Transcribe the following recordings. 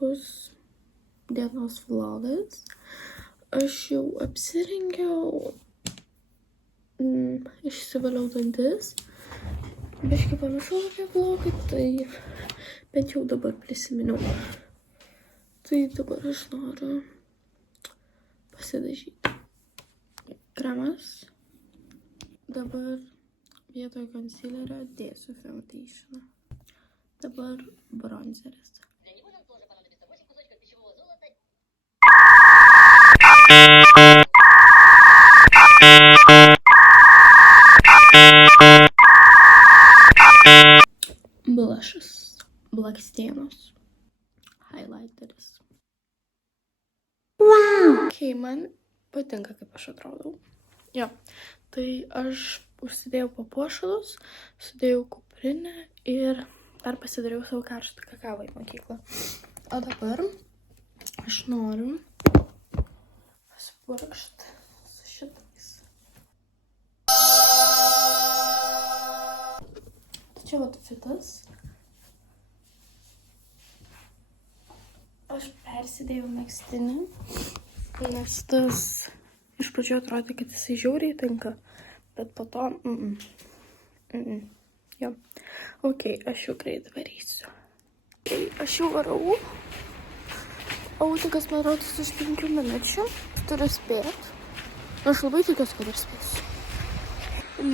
bus dienos vlogas. Aš jau apsirengiau, išsivaliau dantis. Biškai pamiršau apie vlogą, tai bent jau dabar prisiminiau. Tai dabar aš noriu pasidažyti. Kremas. Dabar vietoj concealerio dėsiu foundationą. Dabar bronzeris. Blushes, blakstienos, highlighteris. Wow! Okay, man patinka, kaip aš atrodau. Jo, tai aš užsidėjau papuošalus, sudėjau kuprinę ir dar pasidariau savo karštą kakavą į mokyklą. O dabar aš noriu pasipurkšti su šitais. Tai čia vat fitas. Aš persidėjau megztinį, nes tas iš pradžių atrodė, kad jisai žiauriai tinka, bet po to Jo. Ok, aš jau greit varysiu. Okay, aš jau varau. Autikas man rodos už 5 minučių. Turiu spėt. Aš labai tikiuosi, kad aš spėsiu.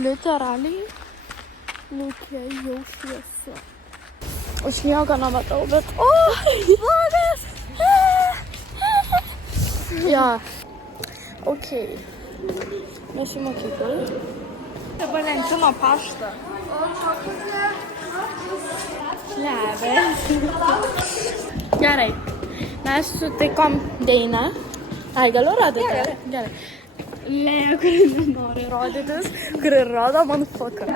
Literaliai lauke jau šviesa. Aš nieko nematau, bet... Vlogas! Ja. Ok. Mes į mokyklą. Valentino paštą. Labas. Gerai. Mes sutikom Deiną. Ai, galiu rodyti? Gerai. Lėja, kuri nenori rodytis, kuri rodo man foką.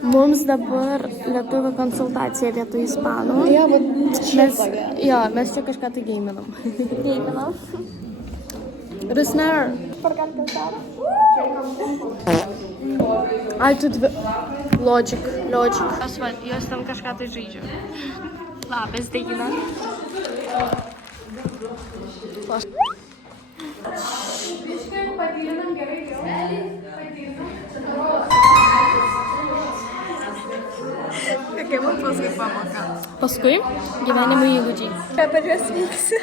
Mums dabar lietuvių konsultacija vietoj ispanų. Jo, bet mes čia kažką tai geiminam. Geiminam. Rusner. Ai, tu dvi... Logic. Jos ten kažką tai žaidžia. Labas, Deina. Patyrinam gerai, Kokie man paskui pamoka? Paskui gyvenimo įgūdžiai. Ką per juos vyksi?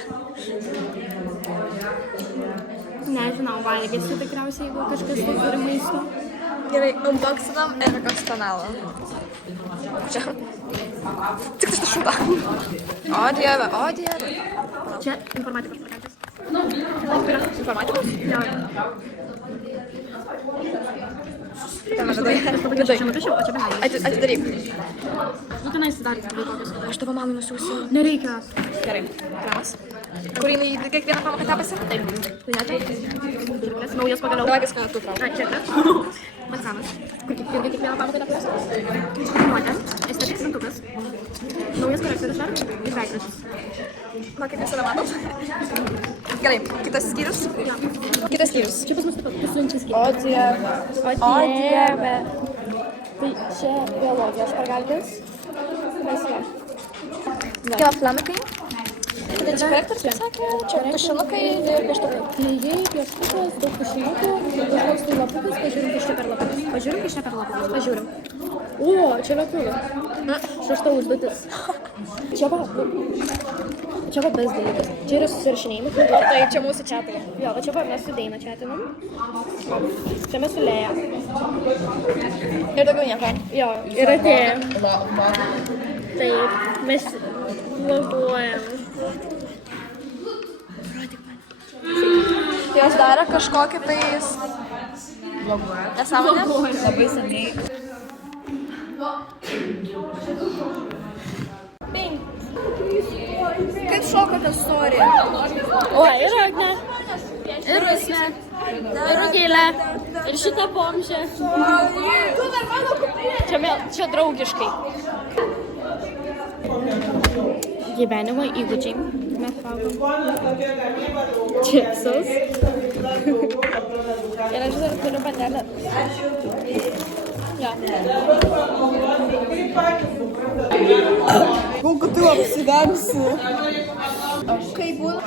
Nežinau, valgysi tikriausiai, jeigu kažkas tai turi maisto. Gerai, unboxinam Erikos kanalą. Čia. Tik tas šūda. O dieve. Čia informatikos mergaitės. Informatikos? Jo. Atidaryk. Nu, tenais atidaryk. Aš tavo mamai nusiųsiu. Nereikia. Gerai. Kremas. Kur jinai kiekvieną pamoką tepasi? Taip. Naujas pagaliau. Davai viską tu trauki. Čia. Manzanas. Kur kiekvieną pamoką tepasi? Nuotė. Estetik santukas. Naujas korektorius dar. Ir veikraštis. Na, kaip visada matot. Gerai. Kitas skyrius? Ja. Kitas skyrius. Čia pas mus taip pat pusiunčias skyrius. O dieve. Tai čia biologijos pagalbės. Kas yra? Kila flamikai. Tai čia korektorius sakė, čia tušinukai ir pieštukai. Klijai, pieštukas, daug tušinukų, užlaukstai lapukus, pažiūrim iš čia per lapukus. Pažiūrim. O, čia lietuvių. Šešta užduotis. Čia va bez dalykas. Čia yra susirašinėjimai. Tai čia mūsų čiatai. Jo, va čia va mes su Deina čiatinam. Čia mes su Lėja. Ir daugiau nieko. Jo, ir atėjo. Taip, mes vloguojam. Tai jos darė kažkokį tais... Vloguoja. Nesąmonė? Labai seniai. Kaip šoka tas storija? O, ir Agne. Ir Rusne. Ir Rugilė. Ir šitą pomšę. Čia draugiškai. Gyvenimo įgūdžiai. Mes valgom čipsus. Ir aš dar turiu patelę. Jo. Сколько ты Jeigu apsivemsi. Kaip būna?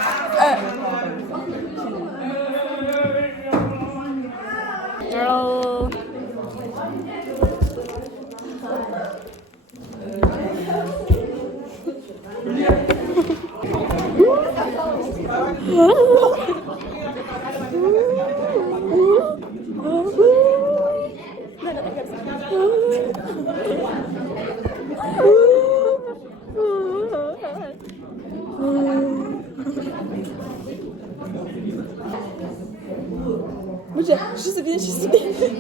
Bıca, şu sebebi, şu sebebi.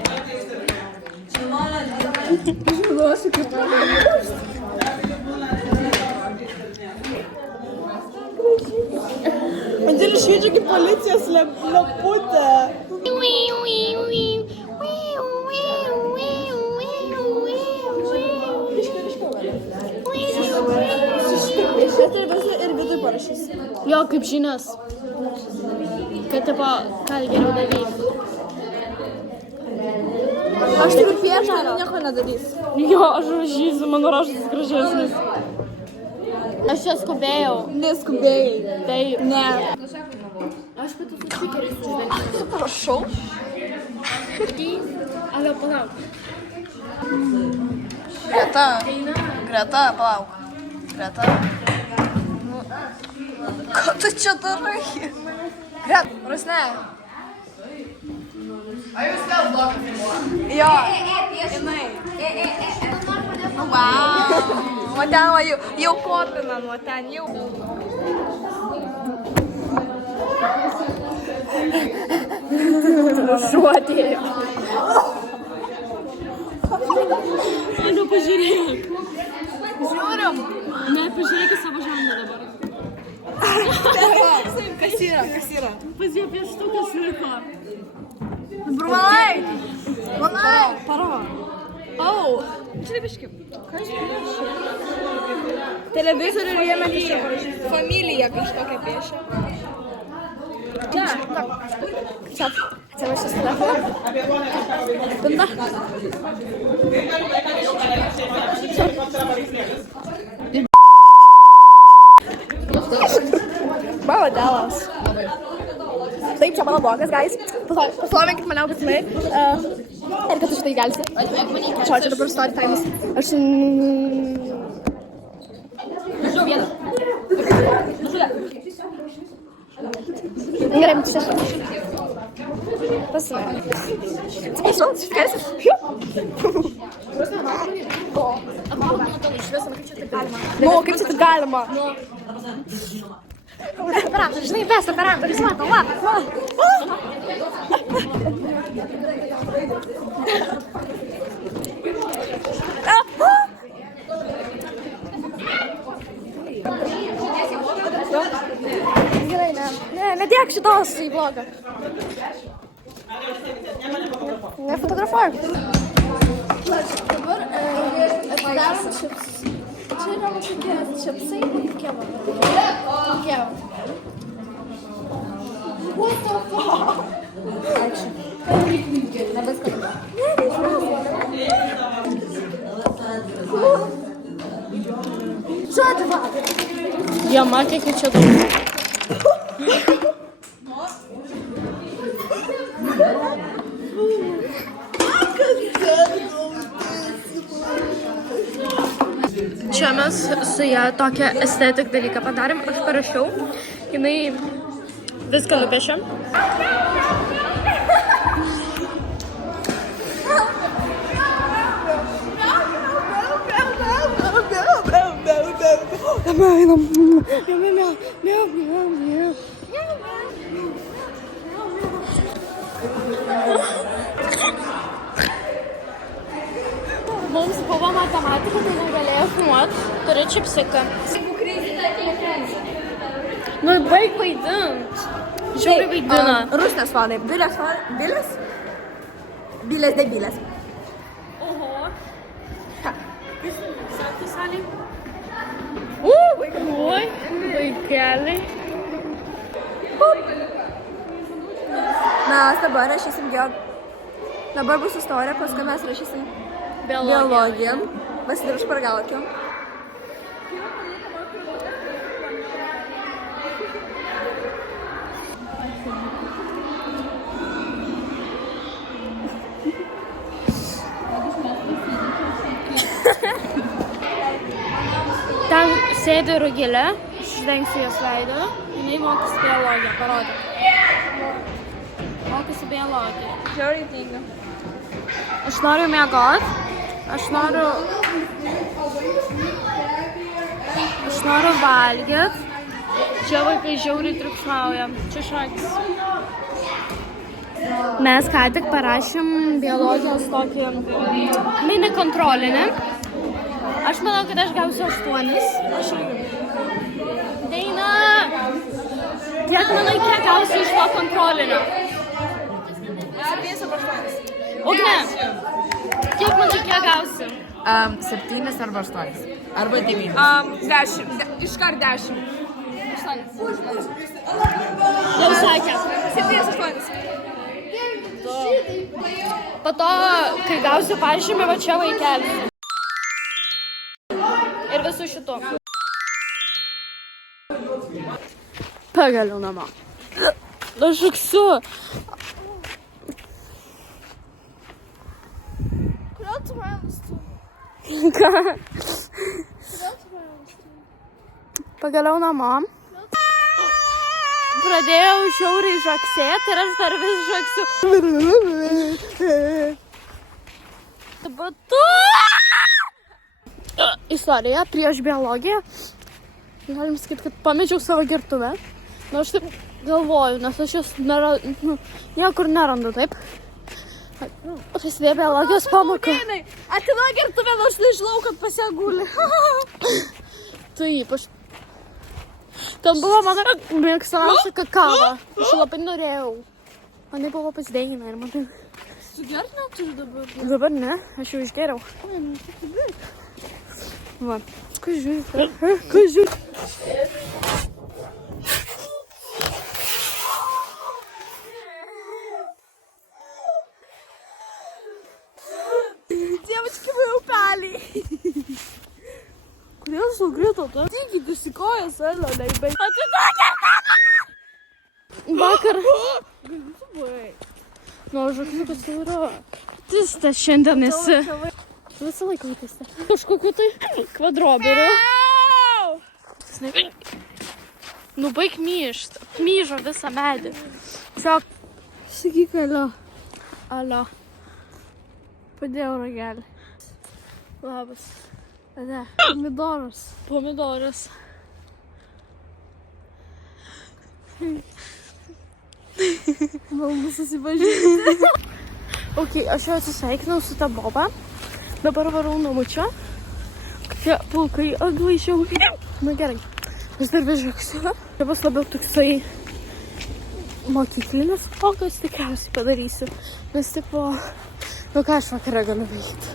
Nossa, que Mas ele cheio de polícia, filha da puta. Jo, kaip žinias. Kad tipo, ką geriau daryti. Aš turiu piešą, nieko nedarys. Jo, aš rašysiu, mano raštas gražesnis. Aš čia skubėjau. Neskubėjai. Taip. Ne. Aš pati su spikeris uždarysiu. Prašau. Ale palauk. Greta, palauk. Greta. Ką tu čia darai? Greta, prasne. Aí os caras blocam filmar. Jo. Jinai. Wow. O ten va, jau kopina nuo ten, jau. Šuo atėjo. Nu, pažiūrėk. Žiūrim. Ne, pažiūrėk į savo žandą dabar. Kas yra? Pažiūrėk, pieštukas liko. Brumai. Paro. Au. Čia biški. Televizorių ir jame kažką parašyti. Familija kažkokią piešia. Čia. Čia. Čia šis telefonas. Pinta. Baladelas. Taip, čia mano blogas, guys. Paslovinkit mane būtinai. Ir kad tu šitai galisi. Čia dabar story times. Aš... Vieną. Gerai, tu čia. Pasimai. Atsiprašau, iškėsis. Nu, kaip čia taip galima? Operatorius, žinai, best operatorius, mato, va. Gerai, ne, nedėk šitos į blogą. Nefotografuoju. Dabar darom čips. Čia yra tokie čipsai, kokie va. Kokie va. What the fuck? Ačiū. Nebeskamba. Ne, Čia dva. Jo, matė, kad čia daug. Čia mes su ją tokią estetik dalyką padarėm, aš parašiau, jinai viską nupiešė. Mums buvo matematika, tai negalėjo filmuot, turi čipsiką. Nu, baig vaidint. Žiūri vaidina. Rusnės fanai. Bilės? Bilės debilės. Oho. Sėti salį. Oi, vaikeliai. Mes dabar rašysim Dabar bus istorija, paskui mes rašysim biologiją. Pasidarš pargalkiam. Sėdi Rugilė, išvengsiu jos veidą. Jinai mokosi biologiją, parodyk. Mokosi biologiją. Žiauriai tinga. Aš noriu miegot. Aš noriu valgyt. Čia vaikai žiauriai triukšmauja. Čia šakis. Mes ką tik parašėm biologijos tokį mini kontrolinį. Aš manau, kad aš gausiu 8. Deina! Kiek manai, kiek gausiu iš to kontrolinio? 7 arba 8. Ugne! Kiek manai, kiek gausiu? 7 arba 8. Arba 9. 10. Iškart 10. Jau sakė. 7-8. Po to, kai gausiu pažymį, va čia vaikelį. Ir visų šitų. Pagaliau namo. Aš šaksu. Kodėl tu man nustumi? Ką? Pagaliau namo. Pradėjau žiauriai žaksėti ir aš dar vis žaksiu. Dabar tu. Istorija prieš biologiją. Galim sakyti, kad pamečiau savo gertuvę. Nu, aš taip galvoju, nes aš jos niekur nerandu, taip. Prasidėjo biologijos pamoka. Atina gertuvę, nors nežinau, kad pas ją guli. Taip, aš... Ten buvo mano mėgstamiausia kakava. Aš labai norėjau. Man buvo pas Deiną ir man... Sugert neturi dabar. Dabar ne, aš jau išgeriau. Va, ką žiūrė? Ką žiūrė? Девочки, вы upelį. Kodėl sugrito to? Tikit išsikojas, Elenai, bet... Vakar... Galiu tu buvai. Nu, žakliukas yra. Autistė šiandien esi. Visą laiką autistė. Kažkokiu tai kvadroberiu. Nu, baig myšt. Myžo visą medį. Tiesiog... Sakyk, alio. Alio. Padėjau ragelį. Labas. Ne, pomidoras. Pomidoras. Man bus susipažinti. Ok, aš jau atsisveikinau su ta boba. Dabar varau namučio. Kokie plaukai aglaišiau. Na gerai. Aš dar vis žaksiu. Tai bus labiau toksai mokyklinis vlogas tikriausiai padarysiu. Nes tipo, nu ką aš vakarą galiu veikti.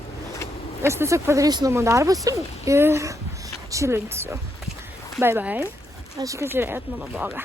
Aš tiesiog padarysiu namų darbus ir čilinsiu. Bye bye. Aš žiūrėt mano blogą.